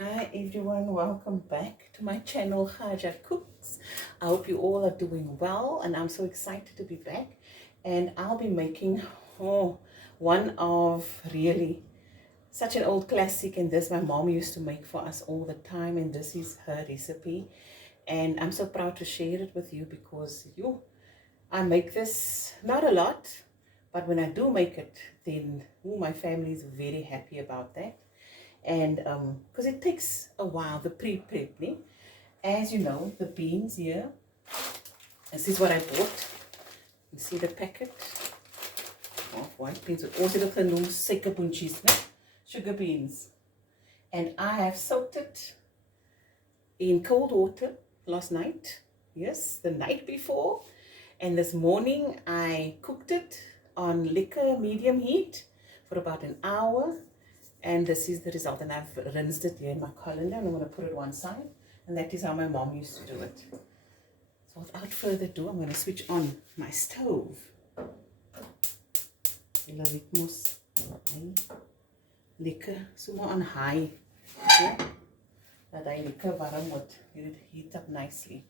Hi everyone, welcome back to my channel Haja Cooks. I hope you all are doing well and I'm so excited to be back, and I'll be making one of really such an old classic, and this my mom used to make for us all the time, and this is her recipe, and I'm so proud to share it with you because I make this not a lot, but when I do make it, then my family is very happy about that. And because it takes a while, the pre-prep, as you know, the beans here, this is what I bought. You see the packet of white beans with also the sugar beans, and I have soaked it in cold water last night, yes, the night before, and this morning I cooked it on liquor medium heat for about an hour. And this is the result, and I've rinsed it here in my colander, and I'm going to put it one side, and that is how my mom used to do it. So without further ado, I'm going to switch on my stove. Lekker, so more on high, that I lekker warm would heat up nicely.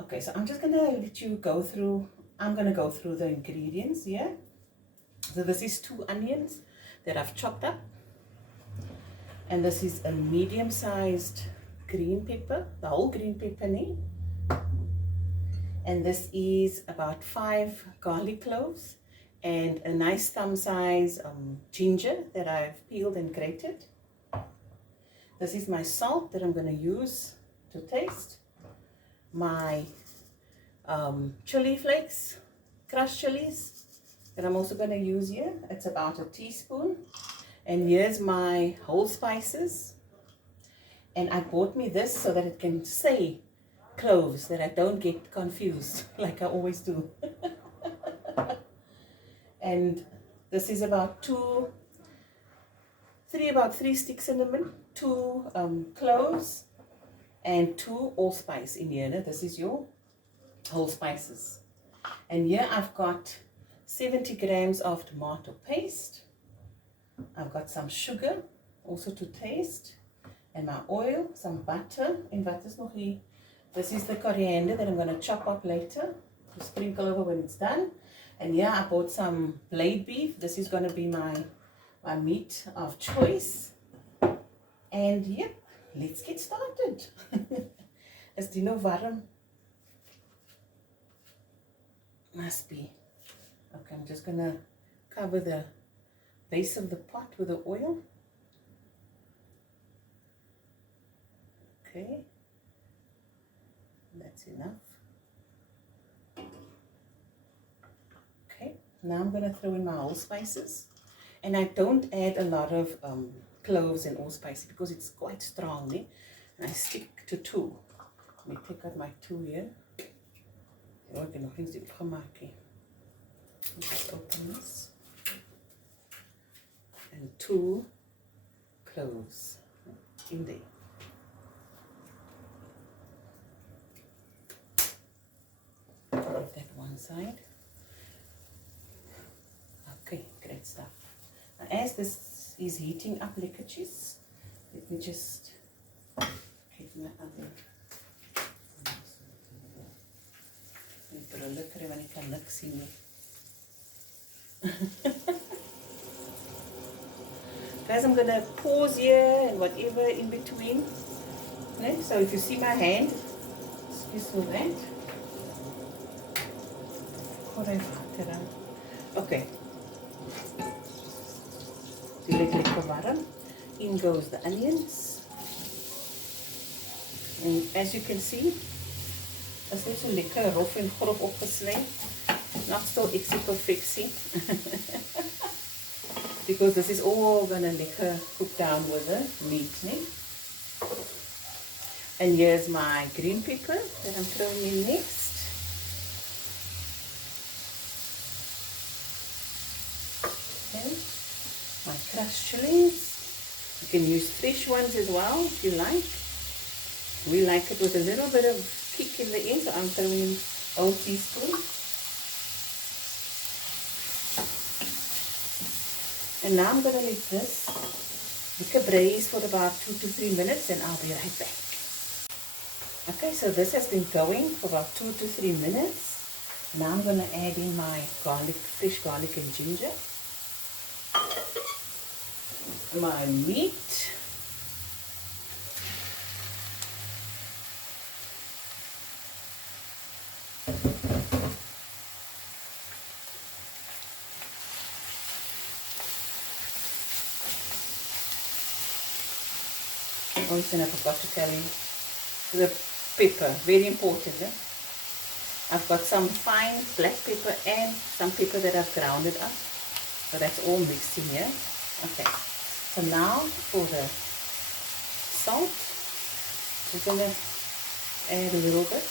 Okay, so I'm just going to let you go through, I'm going to go through the ingredients here. So this is 2 onions that I've chopped up. And this is a medium-sized green pepper, the whole green pepper, and this is about 5 garlic cloves and a nice thumb size ginger that I've peeled and grated. This is my salt that I'm going to use to taste. My chili flakes, crushed chilies that I'm also going to use here. It's about a teaspoon. And here's my whole spices, and I bought me this so that it can say cloves, that I don't get confused like I always do. And this is about 3 sticks cinnamon, 2 cloves, and 2 allspice in here. This is your whole spices. And here I've got 70 grams of tomato paste. I've got some sugar also to taste, and my oil, some butter, and butter's nog hier. This is the coriander that I'm going to chop up later to sprinkle over when it's done. And yeah, I bought some blade beef. This is going to be my meat of choice. And yep, let's get started. Is die nou warm? Must be. Okay, I'm just going to cover the base of the pot with the oil. Okay, that's enough. Okay, now I'm going to throw in my allspices, and I don't add a lot of cloves and allspice because it's quite strong, and I stick to 2. Let me take out my 2 here. Oh, ek het nog niks opgemaak nie. Just open this. And 2 cloves in there. Leave that one side. Okay, great stuff. Now, as this is heating up lekkertjies, let me just get my other. Ek brille kry want ek kan niks sien nie. Guys, I'm going to pause here and whatever in between. Okay? So if you see my hand, excuse for that. Okay. Die lekker warm. In goes the onions. And as you can see, it's net so lekker rof en grof opgesny. Not still extra perfectie. Because this is all gonna cook down with the meat, And here's my green pepper that I'm throwing in next. Okay. My crushed chilies. You can use fresh ones as well if you like. We like it with a little bit of kick in the end, so I'm throwing in a whole teaspoon. And now I'm going to let this Let it braise for about 2 to 3 minutes and I'll be right back. Okay, so this has been going for about 2 to 3 minutes. Now I'm going to add in my garlic, fresh garlic and ginger. My meat. Oh, and I forgot to tell you, the pepper, very important. Eh? I've got some fine black pepper and some pepper that I've grounded up. So that's all mixed in here. Okay, so now for the salt, we're going to add a little bit,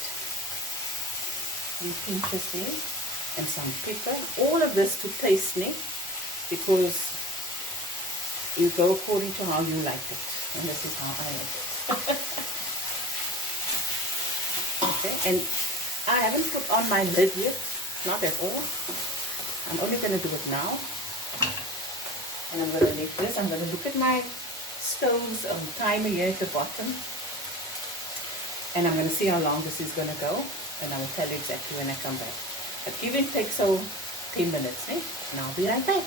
3 pinches there, and some pepper. All of this to taste me, because you go according to how you like it, and this is how I like it. Okay, and I haven't put on my lid yet, not at all. I'm only going to do it now. And I'm going to leave this. I'm going to look at my stove's timer here at the bottom. And I'm going to see how long this is going to go. And I will tell you exactly when I come back. But give and take so 10 minutes, eh? And I'll be right back.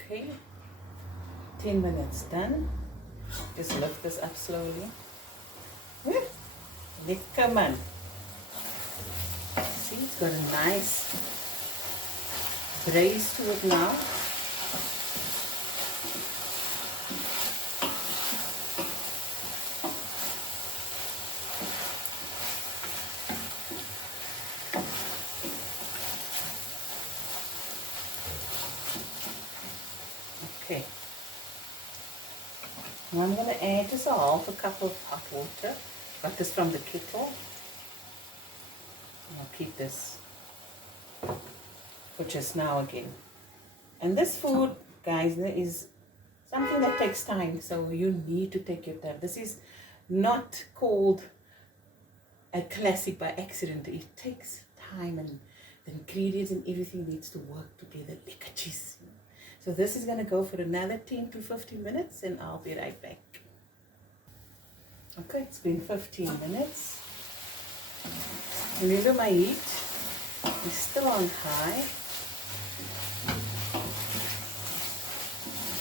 Okay. 10 minutes done. Just lift this up slowly. Lekker man. See, it's got a nice braise to it now. Okay. Now I'm going to add just a half a cup of hot water. Got this from the kettle. I'll keep this for just now again. And this food, guys, is something that takes time. So you need to take your time. This is not called a classic by accident. It takes time, and the ingredients and everything needs to work together like a cheese. So this is going to go for another 10 to 15 minutes and I'll be right back. Okay, it's been 15 minutes. Remember, my heat is still on high.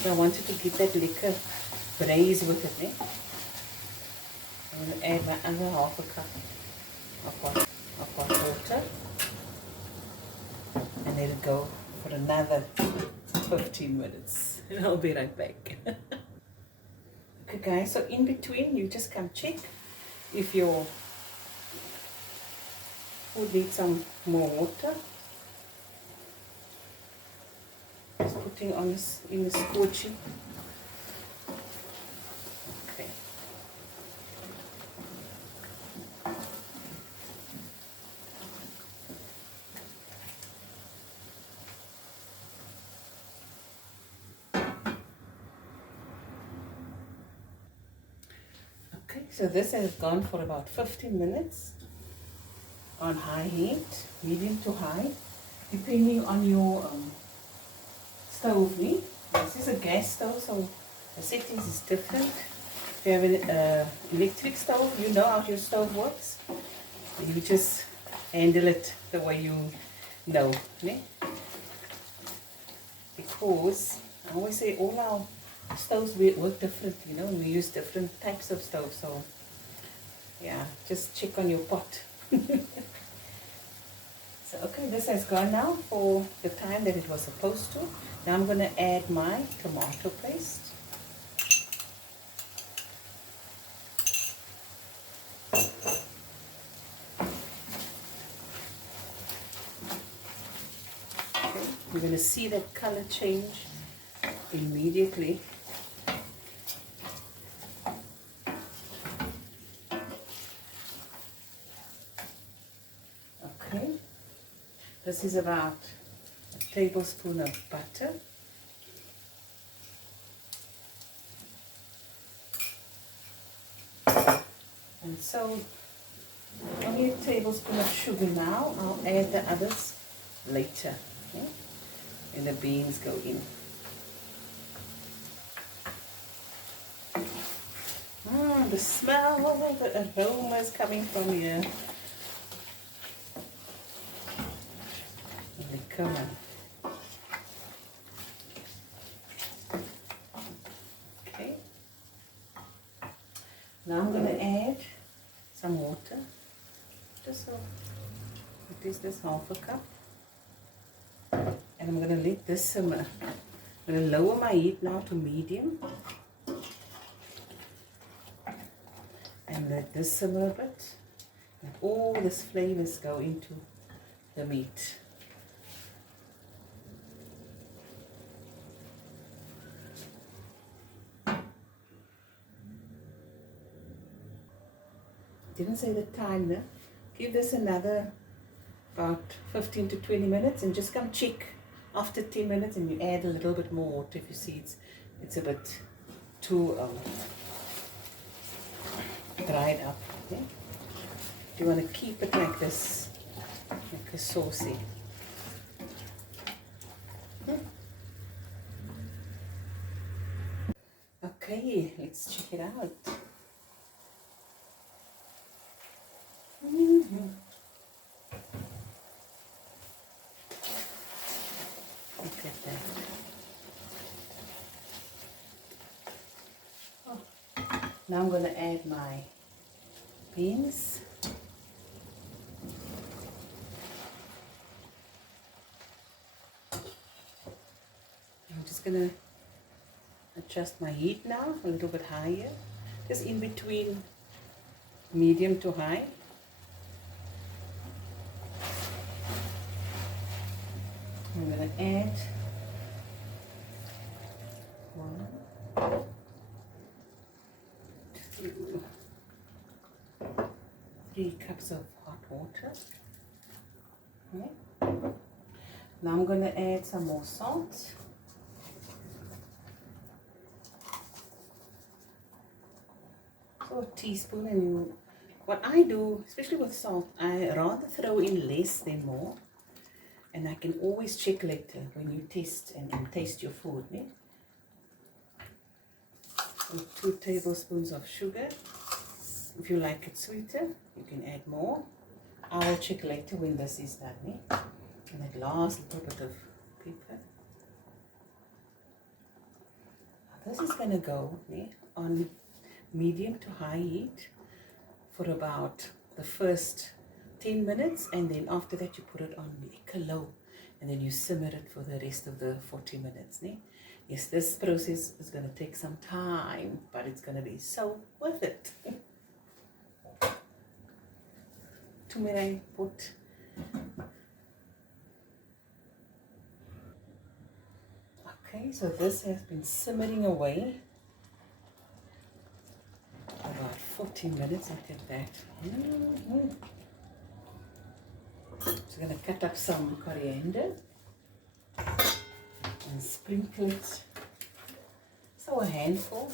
So I wanted to get that liquor braise with it. Eh? I'm going to add my other half a cup of hot water. And let it go for another 15 minutes. And I'll be right back. Okay guys, so in between you just come check if your food needs some more water. Just putting on this in the scorching. Okay. Okay, so this has gone for about 15 minutes on high heat, medium to high, depending on your stove. This is a gas stove, so the settings is different. If you have an electric stove, you know how your stove works. You just handle it the way you know. Because I always say all our stoves work different, we use different types of stoves. So yeah, just check on your pot. So okay, this has gone now for the time that it was supposed to. Now I'm going to add my tomato paste. Okay, you're going to see that color change immediately. Okay, this is about a tablespoon of butter. And so only a tablespoon of sugar now. I'll add the others later. Okay? and the beans go in. The smell, the aroma is coming from here. Come on. Okay. Now I'm going to add some water. Just so it is this half a cup. And I'm going to let this simmer. I'm going to lower my heat now to medium. And let this simmer a bit. And all these flavors go into the meat. Didn't say the time there. Give this another about 15 to 20 minutes and just come check after 10 minutes and you add a little bit more water if you see it's a bit too dried up. Okay? You want to keep it like this, like a saucy. Okay, let's check it out. Look at that. Oh. Now I'm going to add my beans. I'm just going to adjust my heat now a little bit higher, just in between medium to high. I'm going to add 1, 2, 3 cups of hot water. Okay. Now I'm going to add some more salt. So a teaspoon, and what I do, especially with salt, I rather throw in less than more. And I can always check later when you taste and taste your food. Eh? So 2 tablespoons of sugar. If you like it sweeter, you can add more. I will check later when this is done. Eh? And that last little bit of pepper. Now this is going to go on medium to high heat for about the first 10 minutes, and then after that you put it on low, and then you simmer it for the rest of the 40 minutes. Yes, this process is going to take some time, but it's going to be so worth it. Okay, so this has been simmering away about 40 minutes. Look at that. So I'm going to cut up some coriander and sprinkle it. So a handful.